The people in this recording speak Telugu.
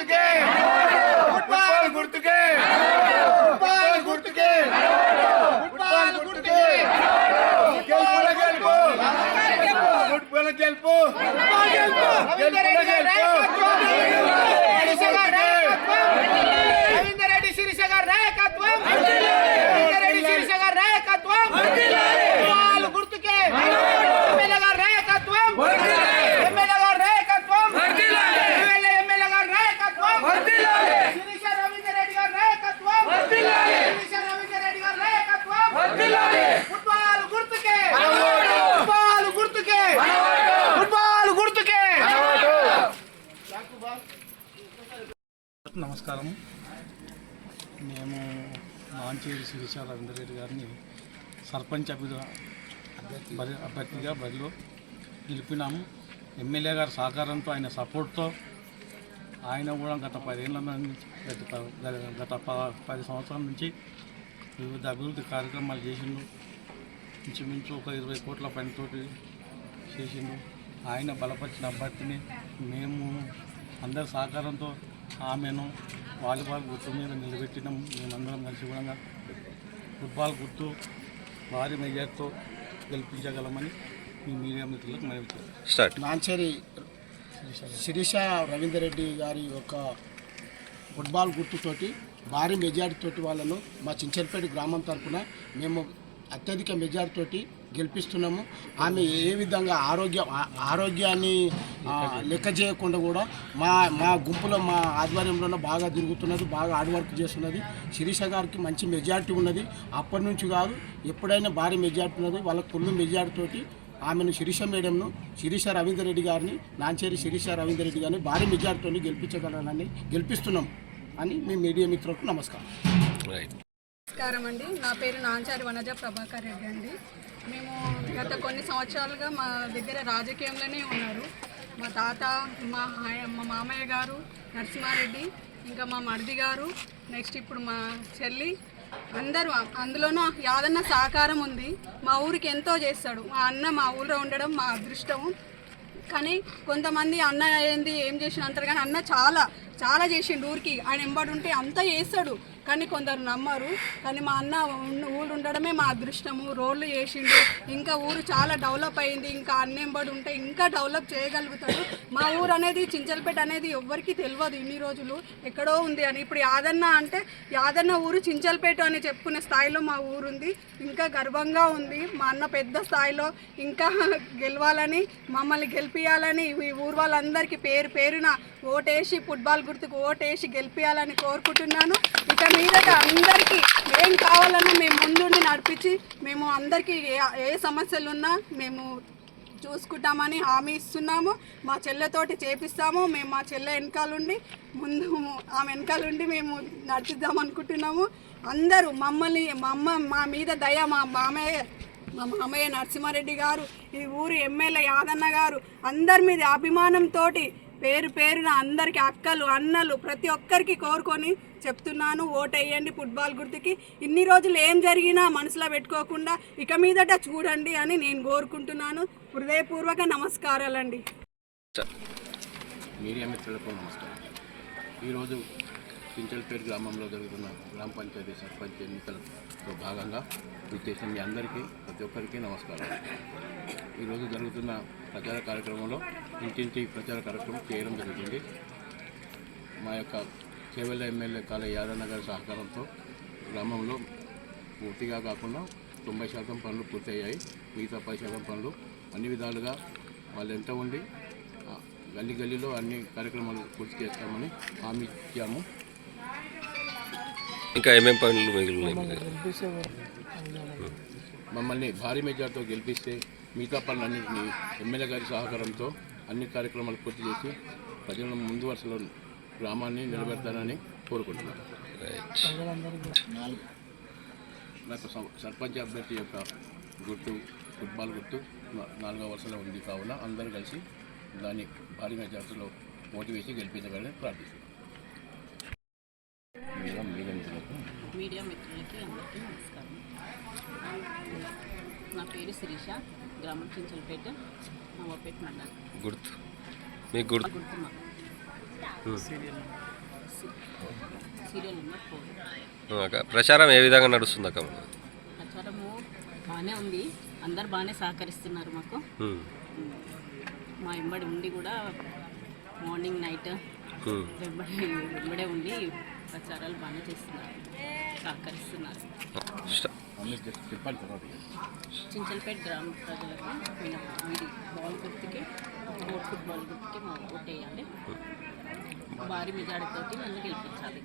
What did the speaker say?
గుర్తుకే. గుర్తుకే ఫుట్బాల్ గుర్తుకే గెలుపుల గెలుపు ఫుట్బాల్ గెలుపు గెలుపుల గెలుపు రవీందర్ రెడ్డి శిరీష గారి నాయకత్వం రవీందర్ రెడ్డి శిరీష గారి నాయకత్వం ఫుట్బాల్ గుర్తుకే ఎమ్మెల్యే గారి నాయకత్వం ఎమ్మెల్యే గారి నాయకత్వం ఎమ్మెల్యే ఎమ్మెల్యే గారి నాయకత్వం శిరీష రవీందర్ రెడ్డి గారి నాయకత్వం శిరీష రవీందర్ రెడ్డి గారి నాయకత్వం ఫుట్బాల్ గుర్తుకే ఫుట్బాల్ గుర్తుకే ఫుట్బాల్ గుర్తుకే నమస్కారం. మేము మాంచేరి శిరీష రవీంద్రరెడ్డి గారిని సర్పంచ్ అభ్యర్థి బరి అభ్యర్థిగా బరిలో నిలిపినాము ఎమ్మెల్యే గారి సహకారంతో ఆయన సపోర్ట్తో ఆయన కూడా గత పదేళ్ళ నుంచి గత ప- గత- పది సంవత్సరాల నుంచి వివిధ అభివృద్ధి కార్యక్రమాలు చేసిండు. ఇంచుమించు ఒక ఇరవై కోట్ల పనితోటి చేసిండు. ఆయన బలపరిచిన అభ్యర్థిని మేము అందరి సహకారంతో ఆమెను వాలీబాల్ గుర్తు మీద నిలబెట్టినాం. మేమందరం కలిసి కూడా ఫుట్బాల్ గుర్తు భారీ మెజార్టీతో గెలిపించగలమని మీ మీడియా మిత్రులకు మనం నాంచేరి శిరీష రవీందర్ రెడ్డి గారి యొక్క ఫుట్బాల్ గుర్తుతోటి భారీ మెజారిటీతోటి వాళ్ళను మా చించర్పేట గ్రామం తరపున మేము అత్యధిక మెజారిటీతోటి గెలిపిస్తున్నాము. ఆమె ఏ విధంగా ఆరోగ్య ఆరోగ్యాన్ని లెక్క చేయకుండా కూడా మా మా గుంపులో మా ఆధ్వర్యంలోనే బాగా తిరుగుతున్నది బాగా హార్డ్ వర్క్ చేస్తున్నది. శిరీష గారికి మంచి మెజారిటీ ఉన్నది. అప్పటి నుంచి కాదు ఎప్పుడైనా భారీ మెజారిటీ ఉన్నది. వాళ్ళ ఫుల్ మెజారిటీతోటి ఆమెను శిరీష మేడంను శిరీష రవీందర్ రెడ్డి గారిని నాంచేరి శిరీష రవీందర్ రెడ్డి గారిని భారీ మెజార్టీతో గెలిపించగలనని గెలిపిస్తున్నాం అని మీ మీడియా మిత్రులకు నమస్కారం. నమస్కారం అండి. నా పేరు నాంచారి వనజ ప్రభాకర్ రెడ్డి అండి. మేము గత కొన్ని సంవత్సరాలుగా మా దగ్గర రాజకీయంలోనే ఉన్నారు. మా తాత మా మా మామయ్య గారు నరసింహారెడ్డి ఇంకా మా మరిది గారు నెక్స్ట్ ఇప్పుడు మా చెల్లి. అందరూ అందులోనూ యాదన్న సహకారం ఉంది. మా ఊరికి ఎంతో చేస్తాడు. మా అన్న మా ఊళ్ళో ఉండడం మా అదృష్టము. కానీ కొంతమంది అన్న ఏంది ఏం చేసిన అంటారు కానీ అన్న చాలా చాలా చేసిండు ఊరికి. ఆయన ఎంబడి ఉంటే అంతా చేస్తాడు. కానీ కొందరు నమ్మరు. కానీ మా అన్న ఊరు ఉండడమే మా అదృష్టము. రోడ్లు చేసిండు ఇంకా ఊరు చాలా డెవలప్ అయింది. ఇంకా అన్నెంబడి ఉంటే ఇంకా డెవలప్ చేయగలుగుతాడు. మా ఊరు అనేది చించలపేట అనేది ఎవ్వరికీ తెలియదు ఇన్ని రోజులు. ఎక్కడో ఉంది అని. ఇప్పుడు యాదన్న అంటే యాదన్న ఊరు చించలపేట అని చెప్పుకునే స్థాయిలో మా ఊరుంది ఇంకా గర్వంగా ఉంది. మా అన్న పెద్ద స్థాయిలో ఇంకా గెలవాలని మమ్మల్ని గెలిపించాలని ఈ ఊరు వాళ్ళందరికీ పేరు పేరున ఓటేసి ఫుట్బాల్ గుర్తుకు ఓటేసి గెలిపించాలని కోరుకుంటున్నాను. ఇక మీదట అందరికీ ఏం కావాలన్నా మేము ముందుండి నడిపించి మేము అందరికీ ఏ ఏ సమస్యలు ఉన్నా మేము చూసుకుంటామని హామీ ఇస్తున్నాము. మా చెల్లెతోటి చేపిస్తాము. మేము మా చెల్లె వెనకాలండి ముందు ఆమె వెనకాలండి మేము నడిపిద్దాం అనుకుంటున్నాము. అందరూ మమ్మల్ని మా అమ్మ మా మీద దయ మా మామయ్య మా మామయ్య నరసింహారెడ్డి గారు ఈ ఊరు ఎమ్మెల్యే యాదన్న గారు అందరి మీద అభిమానంతో పేరు పేరున అందరికి అక్కలు అన్నలు ప్రతి ఒక్కరికి కోరుకొని చెప్తున్నాను ఓటేయండి ఫుట్బాల్ గుర్తుకి. ఇన్ని రోజులు ఏం జరిగినా మనసులో పెట్టుకోకుండా ఇక మీదట చూడండి అని నేను కోరుకుంటున్నాను. హృదయపూర్వక నమస్కారాలండి. మీడియా మిత్రులకు నమస్కారం. ఈరోజు చించల్పేట గ్రామంలో జరుగుతున్న గ్రామ పంచాయతీ సర్పంచ్ ఎన్నికలతో భాగంగా విచ్చేసిన మీ అందరికీ ప్రతి ఒక్కరికి నమస్కారం ఈరోజు జరుగుతున్న ప్రచార కార్యక్రమంలో ఇంటింటి ప్రచార కార్యక్రమం చేయడం జరుగుతుంది మా యొక్క చేవెళ్ళ ఎమ్మెల్యే కాళ యాదన్న గారి సహకారంతో గ్రామంలో పూర్తిగా కాకుండా తొంభై శాతం పనులు పూర్తయ్యాయి. మిగతా పది శాతం పనులు అన్ని విధాలుగా వాళ్ళు ఎంత ఉండి గల్లీ గల్లీలో అన్ని కార్యక్రమాలు పూర్తి చేస్తామని హామీ ఇచ్చాము. ఇంకా ఏమేం పనులు? మమ్మల్ని భారీ మెజార్టీతో గెలిపిస్తే మిగతా పనులన్నింటినీ ఎమ్మెల్యే గారి సహకారంతో అన్ని కార్యక్రమాలు పూర్తి చేసి ప్రజలను ముందు వరుసలో గ్రామాన్ని నిలబెడతానని కోరుకుంటున్నాను. నాకు సం- సర్పంచ్ అభ్యర్థి యొక్క గుర్తు ఫుట్బాల్ గుర్తు నాలుగో వరుసలో ఉంది కావున అందరూ కలిసి దాన్ని భారీ మెజార్టీలో ఓటు వేసి గెలిపించగలని ప్రార్థిస్తున్నాను. మీడియా మిత్రులకి అందరికీ నమస్కారం. నా పేరు శిరీష. గ్రామం చించలపేట నవాపేట మండలం. గుర్తు. మీ గుర్తు? గుర్తుమ? సీరియల్ నెంబర్ ఫోర్ అక్క ప్రచారం ఏ విధంగా నడుస్తుంది అక్క ప్రచారము బాగానే ఉంది. అందరు బాగానే సహకరిస్తున్నారు మాకు. మా ఎంబడి ఉండి కూడా మార్నింగ్ నైట్. వెంబడి వెంబడే ఉండి ప్రచారాలు బాగానే చేస్తున్నారు సహకరిస్తున్నారు. చించల్పేట గ్రామ ప్రజలకు మీ వీడి బాల్ గుర్తుకి ఫోర్ ఫుట్బాల్ గుర్తుకి మా ఓటేయాలి భారీ మెజార్టీతోటి నన్ను గెలిపించాలి.